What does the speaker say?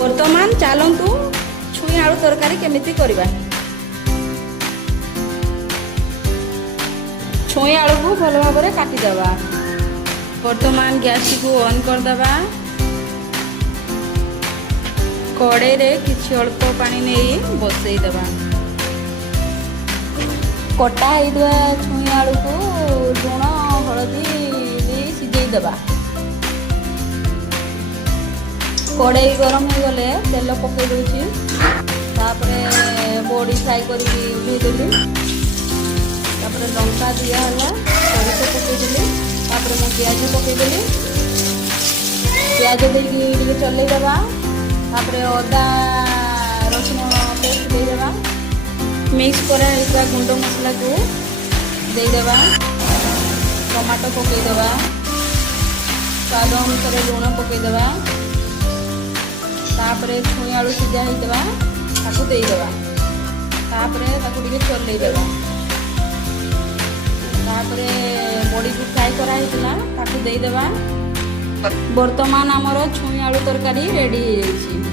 ବର୍ତ୍ତମାନ ଚାଲନ୍ତୁ ଛୁଇଁ ଆଳୁ ତରକାରୀ କେମିତି କରିବା। ଛୁଇଁ ଆଳୁକୁ ଭଲ ଭାବରେ କାଟିଦେବା। ବର୍ତ୍ତମାନ ଗ୍ୟାସକୁ ଅନ୍ କରିଦେବା। କଡ଼େଇରେ କିଛି ଅଳ୍ପ ପାଣି ନେଇ ବସେଇଦେବା। କଟା ହେଇଥିବା ଛୁଇଁ ଆଳୁକୁ ଲୁଣ ହଳଦୀ ଦେଇ ସିଝେଇଦେବା। କଡ଼େଇ ଗରମ ହେଇଗଲେ ତେଲ ପକାଇ ଦେଉଛି। ତାପରେ ବଡ଼ି ଫ୍ରାଏ କରିକି ଉଠେଇଦେଲି। ତାପରେ ଲଙ୍କା ଦିଆହେଲା, ସୋରିଷ ପକାଇଦେଲି। ତାପରେ ମୁଁ ପିଆଜ ପକାଇଦେଲି। ପିଆଜ ଦେଇକି ଟିକେ ଚଲେଇଦେବା। ତାପରେ ଅଦା ରସୁଣ ପେଷ୍ଟ ଦେଇଦେବା। ମିକ୍ସ କରାହେଇଥିବା ଗୁଣ୍ଡ ମସଲାକୁ ଦେଇଦେବା। ଟମାଟୋ ପକାଇଦେବା। ସ୍ୱାଦ ଅନୁସାରେ ଲୁଣ ପକାଇଦେବା। ତାପରେ ଛୁଇଁ ଆଳୁ ସିଝା ହେଇଥିବା ତାକୁ ଦେଇଦେବା। ତାପରେ ତାକୁ ଟିକେ ଚଲେଇଦେବା। ତାପରେ ବଡ଼ିକୁ ଫ୍ରାଏ କରାହେଇଥିଲା ତାକୁ ଦେଇଦେବା। ବର୍ତ୍ତମାନ ଆମର ଛୁଇଁ ଆଳୁ ତରକାରୀ ରେଡ଼ି ହେଇଯାଇଛି।